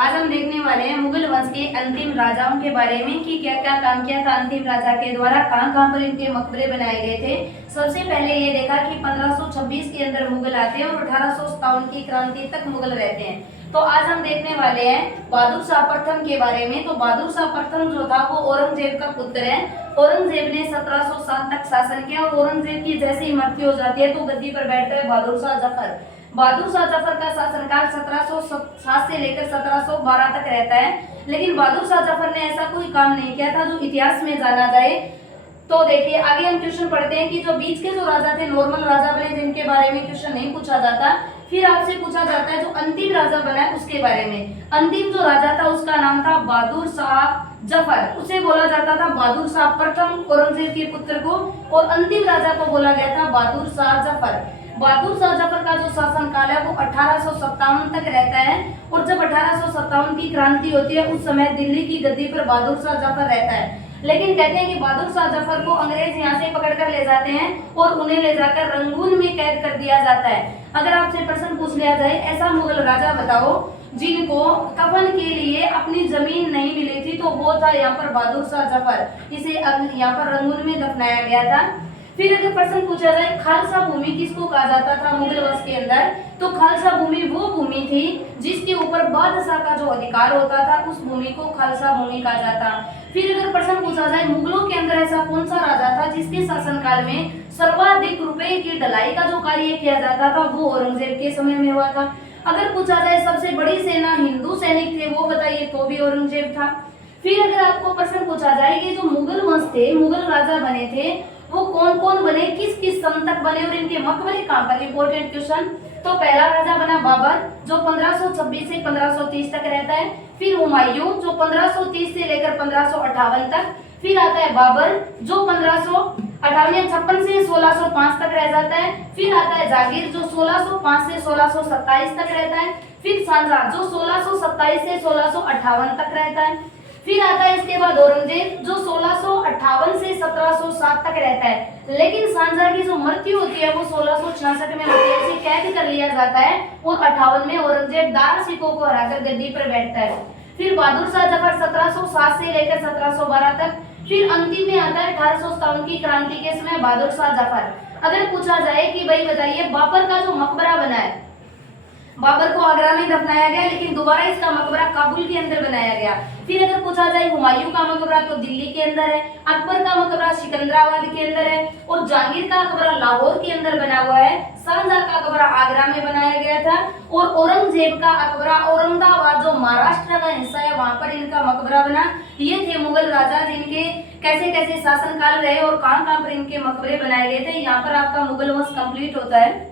आज हम देखने वाले हैं मुगल वंश के अंतिम राजाओं के बारे में कि क्या क्या काम किया था अंतिम राजा के द्वारा, कहां कहां पर इनके मकबरे बनाए गए थे। सबसे पहले ये देखा कि 1526 के अंदर मुगल आते हैं और 1857 की क्रांति तक मुगल रहते हैं। तो आज हम देखने वाले हैं बहादुर शाह प्रथम के बारे में। तो बहादुर शाह प्रथम जो था वो औरंगजेब का पुत्र है। औरंगजेब ने 1707 तक शासन किया और औरंगजेब की जैसे ही मृत्यु हो जाती है तो गद्दी पर बैठता है बहादुर शाह जफर। बहादुर शाह जफर का शासनकाल 1707 से लेकर 1712 तक रहता है। लेकिन बहादुर शाह जफर ने ऐसा कोई काम नहीं किया था जो इतिहास में जाना जाए। तो देखिए आगे हम क्वेश्चन पढ़ते हैं कि जो बीच के जो राजा थे, नॉर्मल राजा बने जिनके बारे में क्वेश्चन नहीं पूछा जाता, फिर आपसे पूछा जाता है जो अंतिम राजा बना है उसके बारे में। अंतिम जो राजा था उसका नाम था बहादुर शाह जफर। उसे बोला जाता था बहादुर शाह प्रथम, औरंगजेब के पुत्र को, और अंतिम राजा को बोला गया था बहादुर शाह जफर। बहादुर शाह जफर का जो शासनकाल है वो 1857 तक रहता है। और जब 1857 की क्रांति होती है उस समय दिल्ली की गद्दी पर बहादुर शाह जफर रहता है। लेकिन कहते हैं कि बहादुर शाह जफर को अंग्रेज यहाँ से पकड़कर ले जाते हैं और उन्हें ले जाकर रंगून में कैद कर दिया जाता है। अगर आपसे प्रश्न पूछ लिया जाए ऐसा मुगल राजा बताओ जिनको कफन के लिए अपनी जमीन नहीं मिली थी, तो वो था यहाँ पर बहादुर शाह जफर। इसे यहाँ पर रंगून में दफनाया गया था। फिर अगर प्रश्न पूछा जाए खालसा भूमि किसको कहा जाता था मुगल वंश के अंदर, तो खालसा भूमि वो भूमि थी जिसके ऊपर बादशाह का जो अधिकार होता था उस भूमि को खालसा भूमि कहा जाता। फिर अगर प्रश्न पूछा जाए मुगलों के अंदर ऐसा कौन सा राजा था जिसके शासनकाल में सर्वाधिक रुपए की ढलाई का जो कार्य किया जाता था, वो औरंगजेब के समय में हुआ था। अगर पूछा जाए सबसे बड़ी सेना हिंदू सैनिक थे वो बताइए, तो भी औरंगजेब था। फिर अगर आपको प्रश्न पूछा जाए कि जो मुगल वंश थे, मुगल राजा बने थे, वो कौन कौन बने, किस किस सन तक बने और इनके मकबरे कहां पर, इंपॉर्टेंट क्वेश्चन। तो पहला राजा बना बाबर जो 1526 से 1530 तक रहता है। फिर हुमायूं जो 1530 से लेकर 1558 तक। फिर आता है बाबर जो 1558 से 1605 तक रह जाता है। फिर आता है जागीर जो 1605 से 1627 तक रहता है। फिर शाहजहां जो 1627 से 1658 तक रहता है। फिर आता है इसके बाद औरंगजेब जो 1658 से 1707 तक रहता है। लेकिन शाहजहां की जो मृत्यु होती है वो 1666 में होती है, इसे कैद कर लिया जाता है और 58 में औरंगजेब दारा सिकों को हराकर गद्दी पर बैठता है। फिर बहादुर शाह जफर 1707 से लेकर 1712 तक। फिर अंतिम में आता है 1857 की क्रांति के समय बहादुर शाह जफर। अगर पूछा जाए कि भाई बताइए बाबर का जो मकबरा बना है, बाबर को आगरा में दफनाया गया लेकिन दोबारा इसका मकबरा काबुल के अंदर बनाया गया। फिर अगर पूछा जाए हुमायूं का मकबरा तो दिल्ली के अंदर है, अकबर का मकबरा सिकंदराबाद के अंदर है, और जहांगीर का मकबरा लाहौर के अंदर बना हुआ है। शाहजहां का मकबरा आगरा में बनाया गया था और औरंगजेब का मकबरा औरंगाबाद जो महाराष्ट्र का हिस्सा है वहां पर इनका मकबरा बना। ये थे मुगल राजा जिनके कैसे कैसे शासनकाल रहे और कहां कहां पर इनके मकबरे बनाए गए थे। यहाँ पर आपका मुगल वंश कंप्लीट होता है।